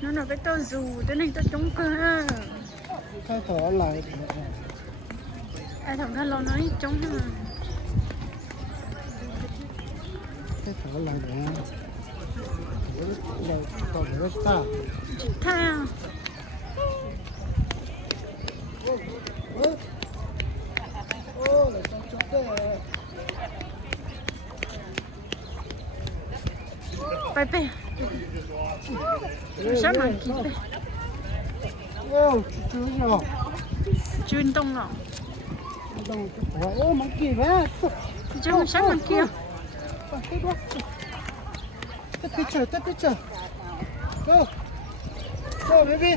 nó cái tao dù tới này tao chống cơ ha. Cái thỏ lại Ai thằng thân lo nói chống ha. cái thỏ lại để rồi còn cái ta Tha. ô là sao chút đấy Bye bye. Sao mà kịp bye. ô chú nhỏ Chuyên tông rồi. đâu ô mà kỳ quá Chứ mà sáng mà kia. cái đó take picture go go baby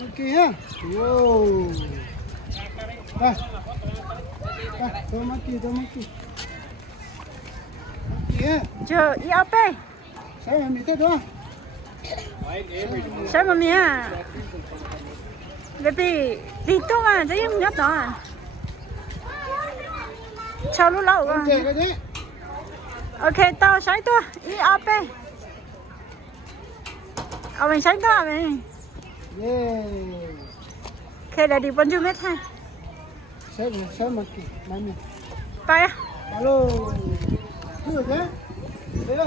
okay ha wow đây đây tôi mắc kỳ Chờ y áp bê. sao mà mình thế đó Sao mà mẹ à? Baby, đi tung à, thấy không nhớ đó à? Chào lúc lâu à? Ok, tao sáng tôi, y áp bê. Mình sáng tôi à mình. Ok, là đi bốn chục mét ha. Sao mà kỳ mami Bye à? alo được đấy hello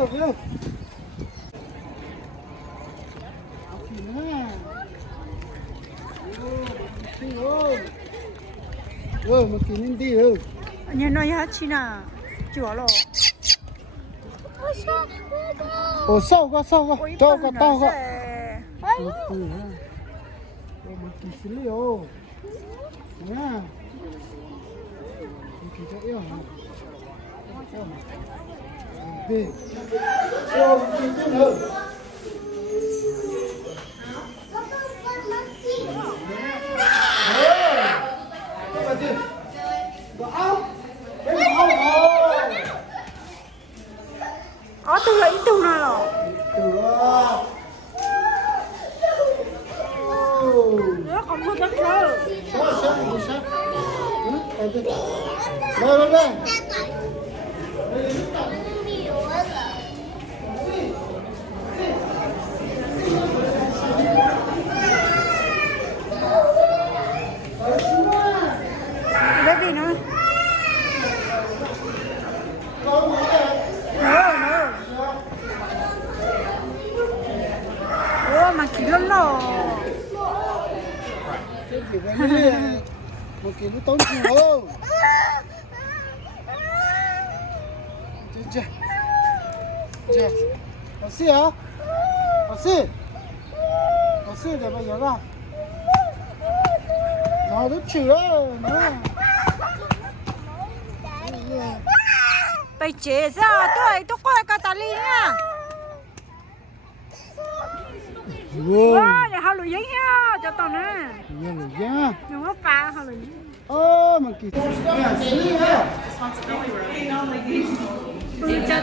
mà kỳ nên đi ừ Nhưng nó hết chi nào chùa rồi. ồ sâu quá to quá mà kỳ xí liều nha kỳ cho yêu hả đi ô kỳ thế nào Tôi lấy từ nào? Nó còn không bắt đâu. Đây. Baby nó. Mà kỳ lắm rồi. Một kỳ nó tốn nhiều không? Chưa. Có xí hả? Có xí để bây giờ ra. Nó rất chữa nó. Bây chế ra tôi qua cả tà li nha. Wow, để hao lùi giấy nha, cho tao nè. Nhiều lùi nha. Đừng có phá hao lùi. Ô, mà kỳ. Xí ha. Cho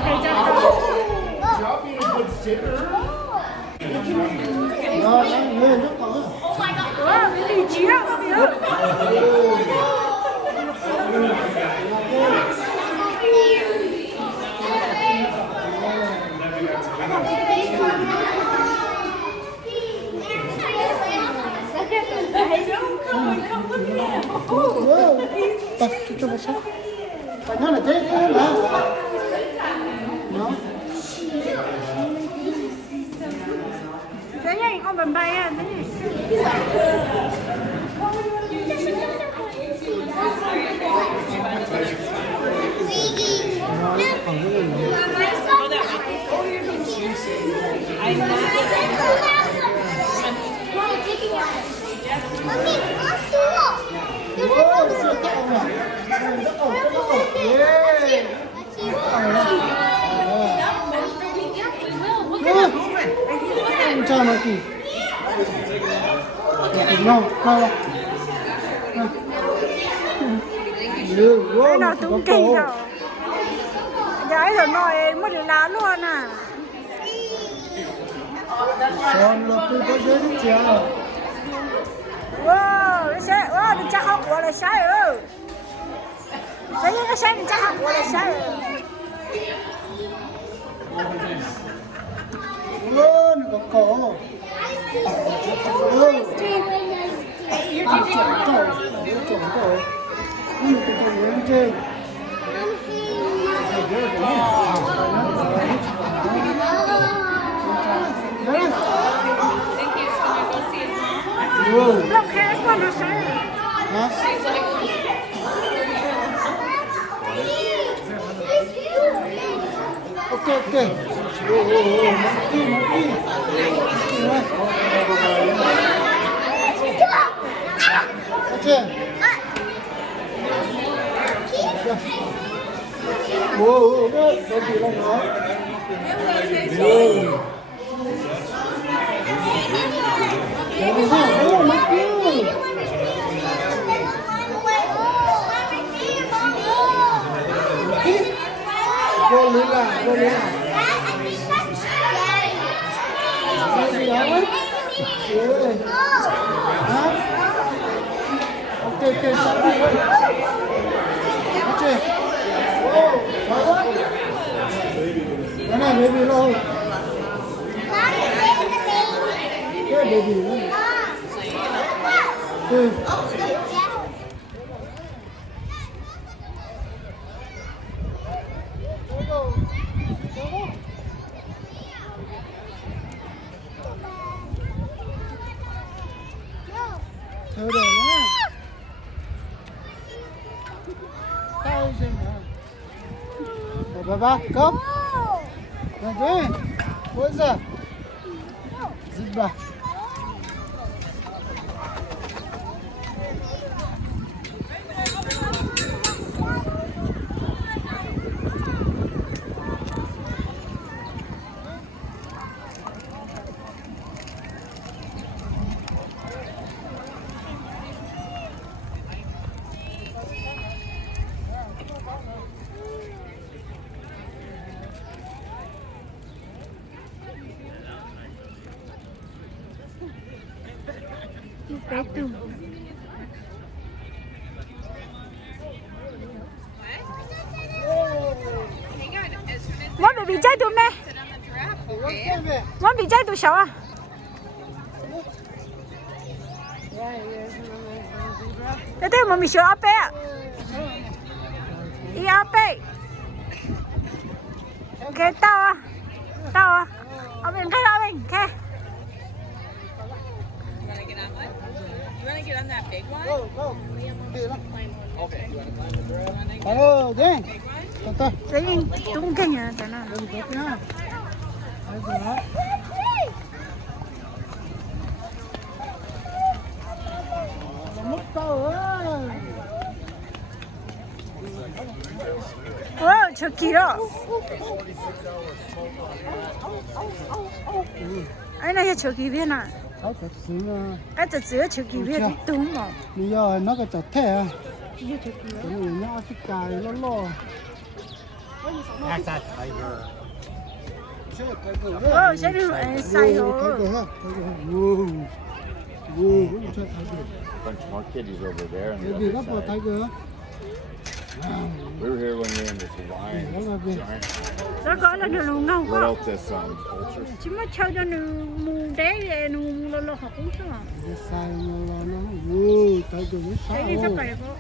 Rồi, người nó có. Wow, cái gì chí á. Tập cho bà sao? Phải nói là thế hả? Nó. Thế nhỉ, con bầm bay à, thế nhỉ? Chào mà kỳ. Ngon. Cái nào tung kinh rồi. Gái rồi nói mất được lá luôn à. Còn là tôi có giới thích chè rồi. Wow, nó chắc học của là sai rồi. Thế nhưng cái xe chắc học của là sai rồi. Ơn có cổ. Ơn. Chọn cổ. Cái lên trên. Look, here's one of her. Ok, ok. Ok. Ồ, cái gì đâu nữa. Cô lấy là, cô lấy là. Cái gì đó ấy? Hả? Ok, ok, sao đi thôi. Ok. Wow, quá quá. Cái này baby đâu? Cái baby đâu? Ừ. Thở đều nhá. Tay xem nào. Ba, come. Okay. What's that? Zebra. Muốn bị cháy tụi mẹ. Muốn bị cháy tụi sao à? Thế thế mà mình sợ áp bé. Đi áp bé. Ok tao à. Tao à. Ở bên cái đó bên cái. You want to get on that big one? Go, go. Okay. Hello, Dang. Tata. Đấy, đúng cái nhà tao nào. Đừng có nha. Đấy rồi. Mất tao ơi. Wow, 저기요. Anh này 저기 bên à? Đó thật sự Cái chợ giữa 저기 bên thì đúng mà. bây giờ nó có chặt thế à? Cái này nó thích cài nó lo. Wow, sẽ được sai rồi. Bunch more kitties over there. And Vì nó vào tay cơ. we were here when we were in this Hawaiian giant. Đó gọi là đường ngầu What quá. else is ultras? Chỉ mới chơi cho nó mù đế nó mù lo học cũng sao. Nó sai nó tay cơ nó sai. Cái gì sắp phải có.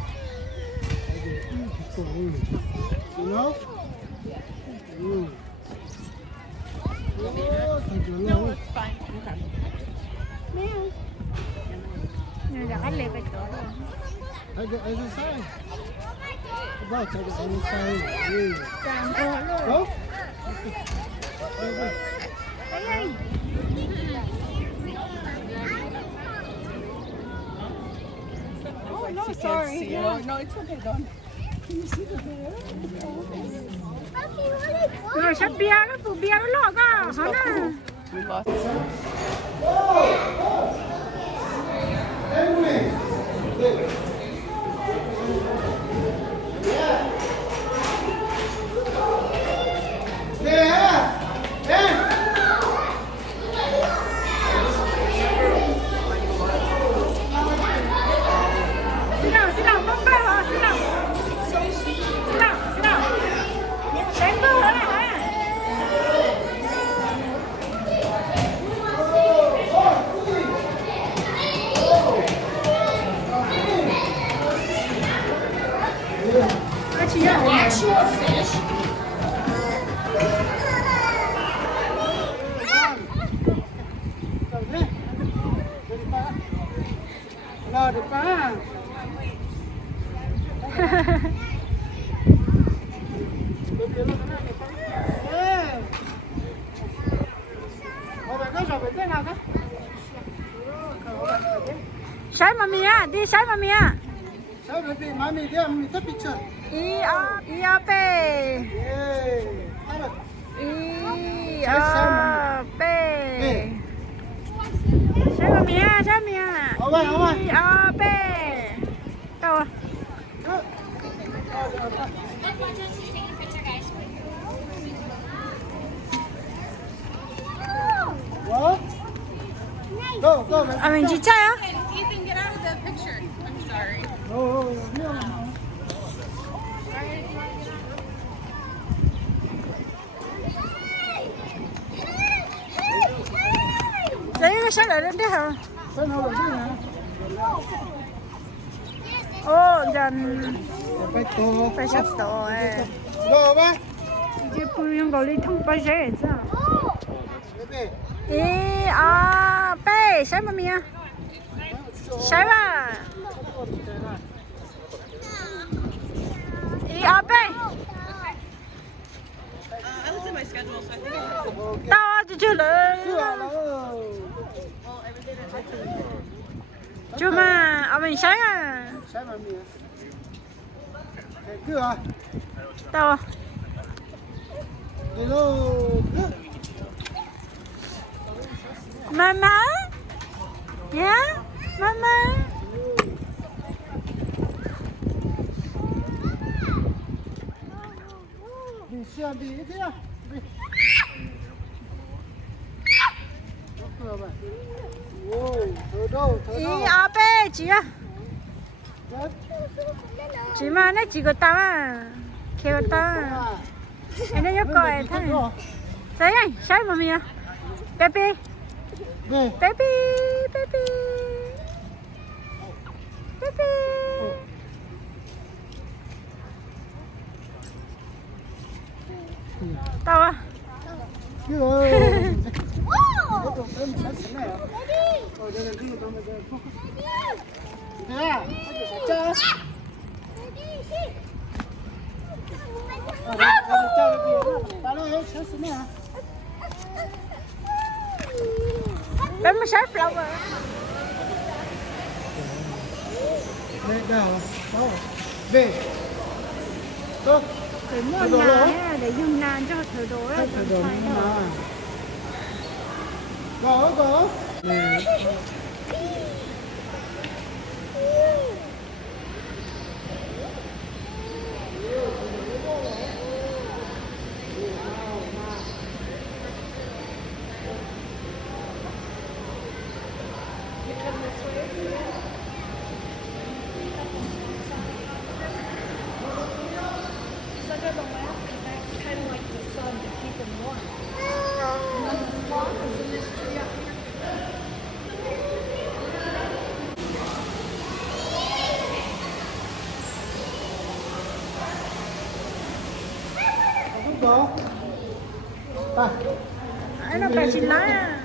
You know? Nhưng là anh lấy cái chỗ đó. Take the exercise. Go, take the exercise. Chàng thôi luôn. Go. Oh, no, sorry. No, it's okay, don't. Rồi sắp bia nó phụ bia nó lọ cả hả nè. We lost. Sit down, bông bê hả? Sit down. Sit down. Đánh bơ hả nè hả? actual fish. Lo depan. Sái mami á, đi sái mami á. Sao baby, mami dia mami take picture. I A P. Yeah. I A P. Sái mami á, sái mami á. Ở đây, ở đây. I A P. Đâu à? What? Go, go. À mình chỉ chạy á. Ethan, get out of the picture. I'm sorry. Lấy cái sái lại lên đi hả? Sao nó lại thế này? Ô, dần Phải to. phải sắp rồi. Go ba. Chứ không用搞里通不热这样。 Baby. I A P, sái mami á. Sái ba. I A P. I looked at my schedule, so I think I have to. Tao á, chưa lên. Chưa mà, ở mình sái à. Sao mami? Cứ à. Tao à. Hello. Mama? Yeah? Mama? Đi xem đi thế à? Wow, thở đâu? I A P chị à. Chị mà nó chỉ có tao à. Kêu tao à. Em nó nhớ coi thôi. Đấy này, sái mami à. Baby. Về. Baby, baby. Baby. Tao à. Cứ ơi. Thế à? Chơi. Bên mà sái flower. Đây đâu? Đâu? Về. Đâu? Để mua nà, để dùng nàn cho thử đồ đó. Thử đồ mà. Go. Nè. Đó. Đây. Ai nó phải xin lái à.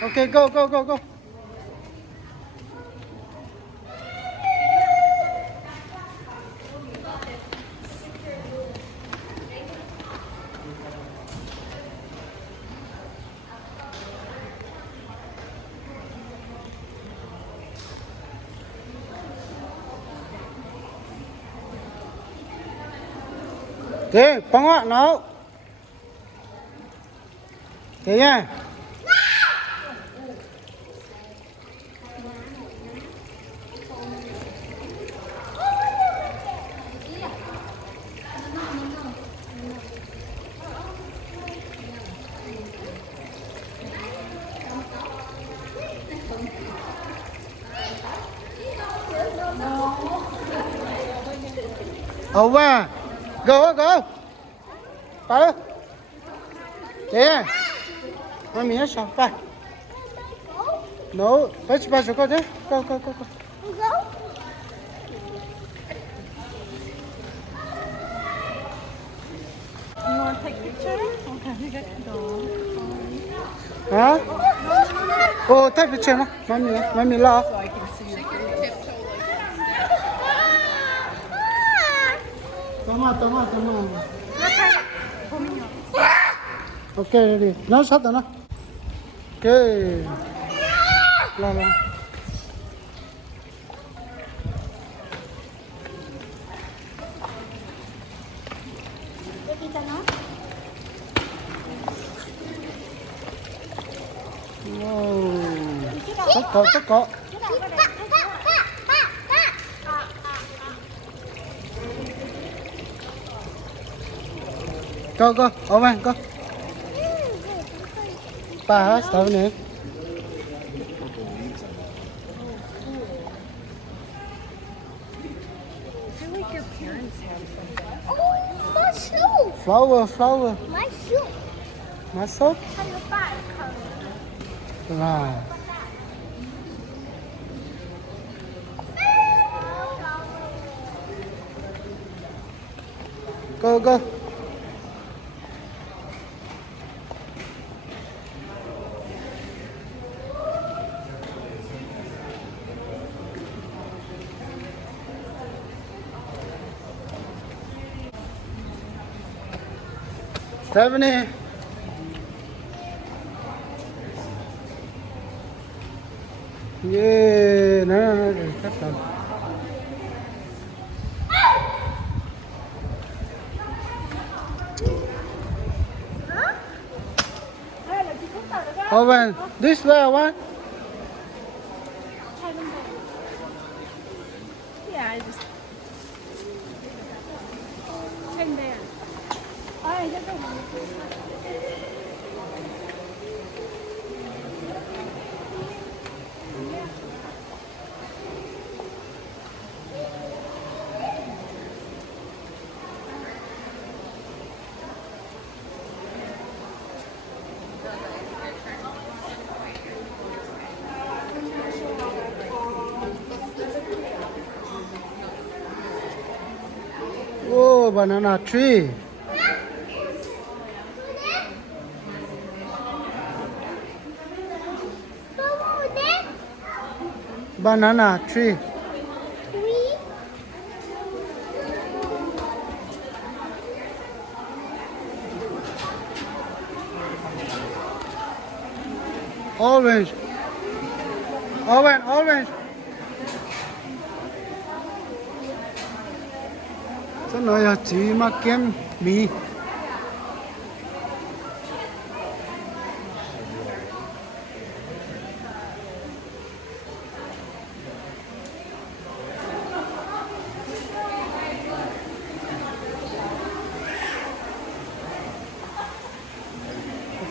Ok, go. Thế, phóng ạ, nó. Thế nha. Over. Go. Para. Thế. Mami nhớ sao?ไป. No. Let's go. Go. Huh? Oh, take picture, ma. Mommy, la. Toma. Okay, ready. Now shut down. Okay. La. Wow. Tất cả. Go. Over, go. Ba, sao nè? My shoe. Flower. My shoe. My soap. 还有爸的坑。Wow. Go. Stephanie. Yeah, no, that's not. Owen, this way, Owen. Yeah, I just. In there. I don't know. Oh, banana tree. Banana tree. Orange. Orange. Sao nói chỉ mà kem mì.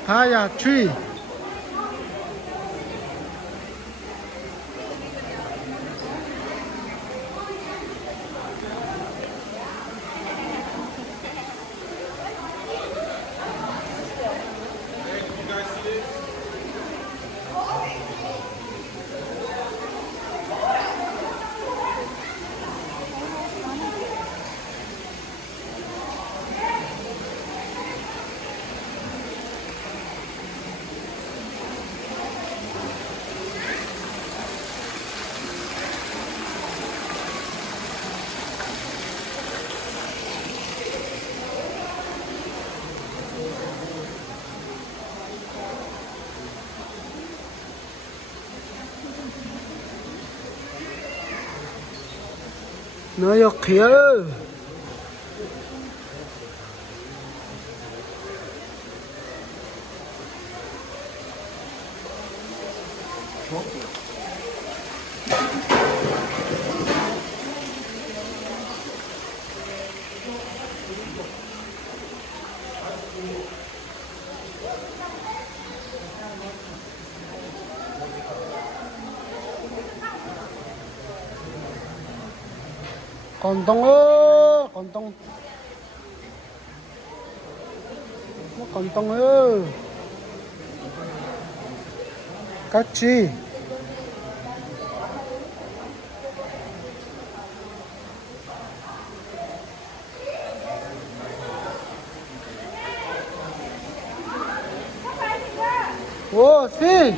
Papaya tree. Nó vô khía. Còn tông ơi, còn tông. Nó còn tông ơi. Cá chi. Oh, fish.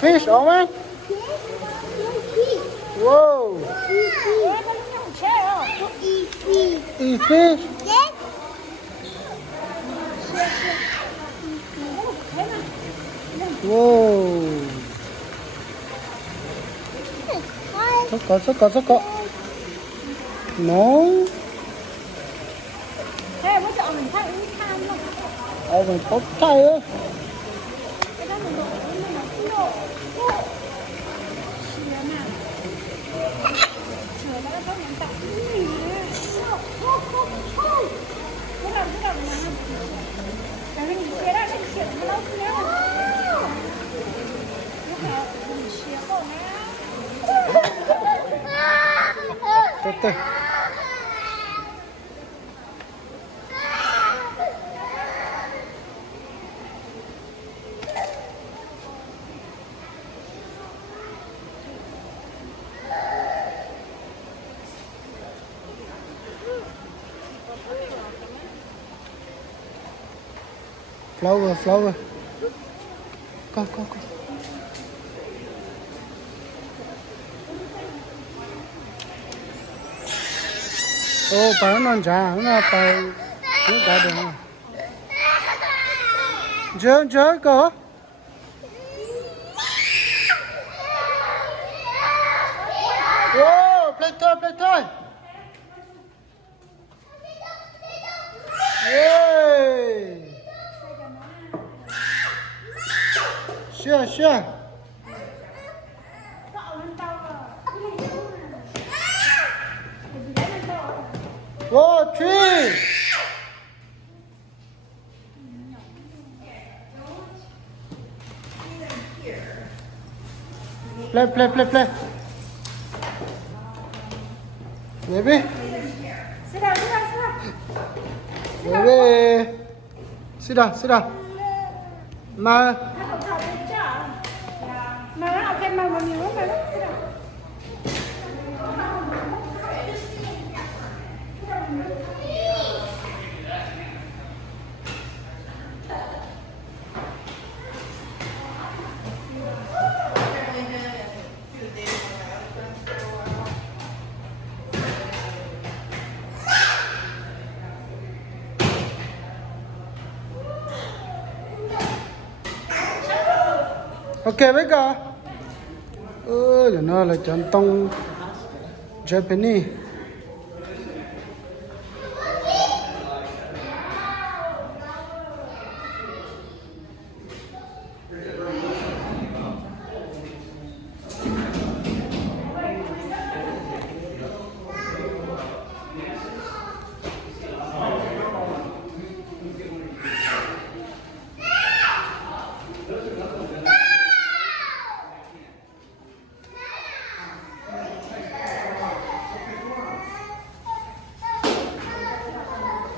Fish, Owen. Whoa. Eat fish. Whoa. Sốc. No. Owen tốt tay á. Từ từ. Flower. Go. Oh, bà nó trả, nó bà nó cả được mà. Chơi cơ. Oh, play toy. Yay! Sure. Whoa, tree! Play. Baby. Sit down. Baby. Sit down. Ma. Ok với cả giờ nó là chọn tông Japanese.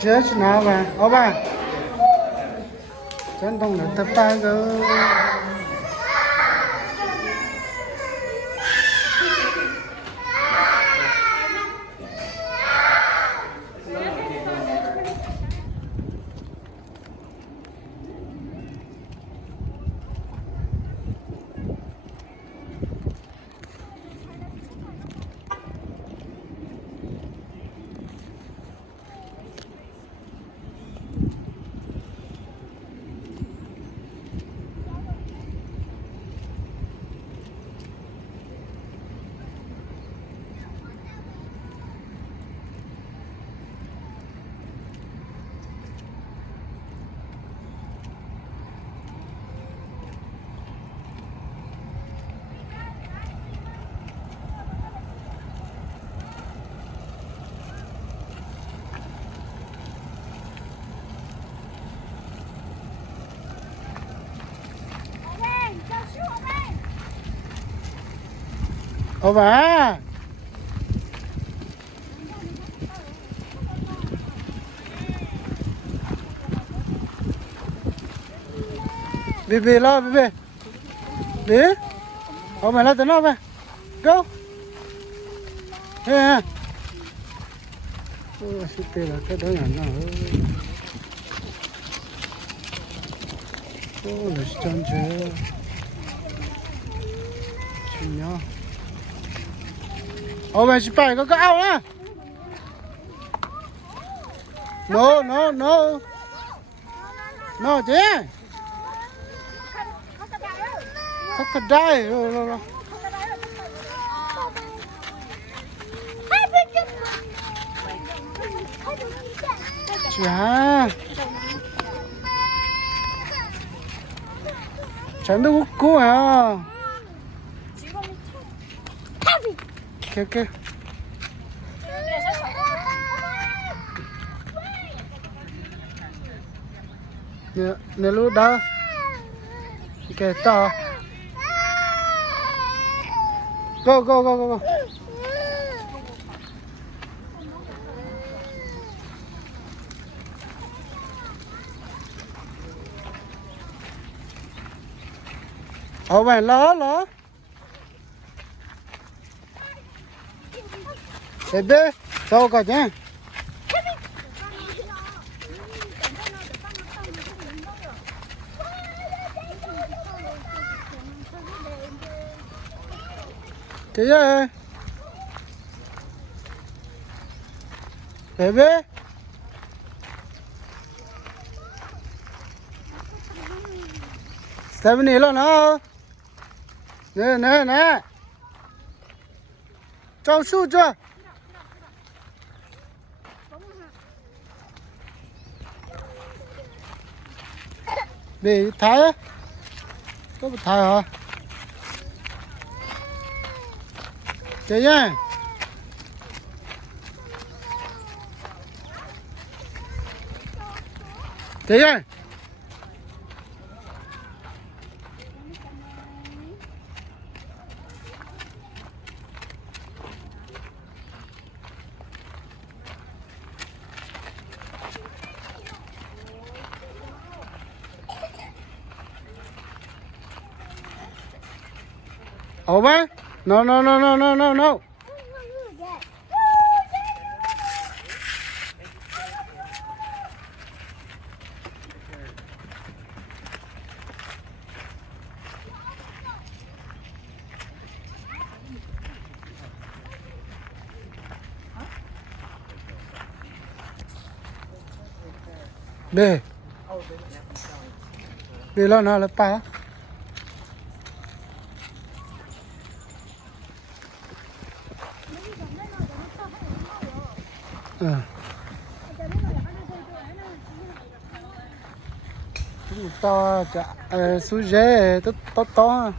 Judge nào mà, ba chân tông là tập ta cơ. Ô bà Bebe lo bebe Bebe ô mày lo tao nó về go yeah. ô xí tê là cái đó là nó ô là chân chế chim nhỏ ô mày chụp bài có ao á no no no no chứ khắc đai rồi chả chẳng đâu có à kia kia nè lúc đó cái to go go go go go ở bên đó baby sao cả chứ cái gì baby Stephanie lo nó nè nè nè trao su chưa bị thái á có bị thái hả chị nha chị ơi over no no no no no no no Bê Bê lo nó là pa to chả su dê to to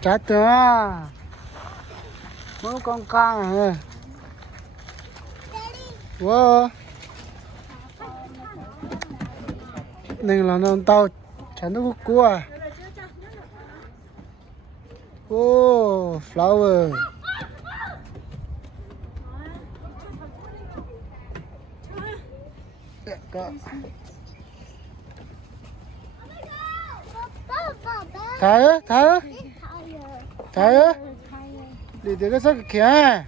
chả tựa mấy con này wow nên là nó tao chẳng nó cua oh flower thái á để cái sắc kìa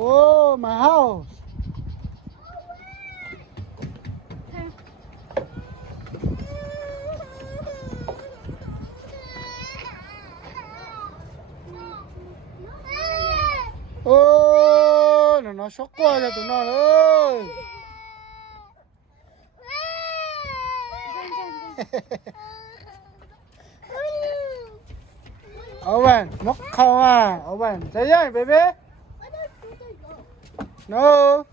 oh my house ô nó sốc quá cho tụi nó ơi Owen móc khâu à Owen say yeah baby no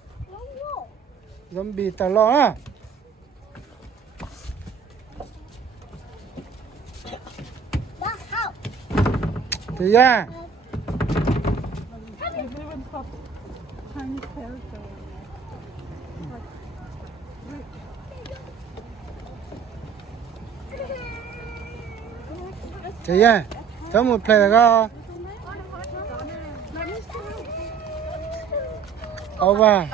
zombie ta lo à say yeah say yeah tao muốn play cái over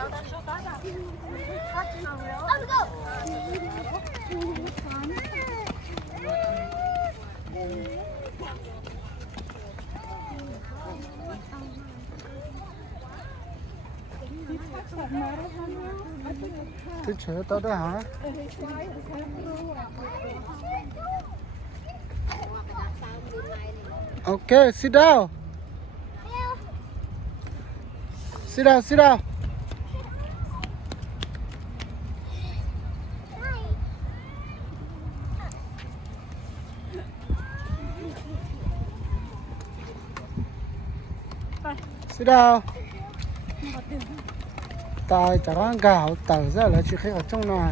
Cứ chờ tao đó hả? Okay, sit down. Sit down, sit down. Sit down. Tại chả có gạo tờ ra là chỉ khi ở trong nào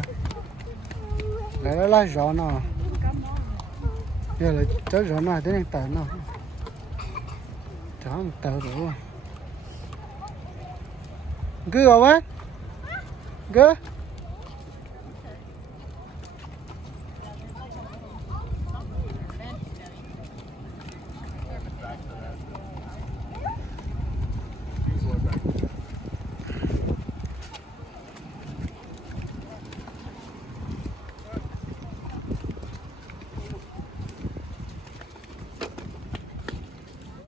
là gió nào giờ là cho gió nào thế này tờ nào chả một tờ đủ good, all right? Good?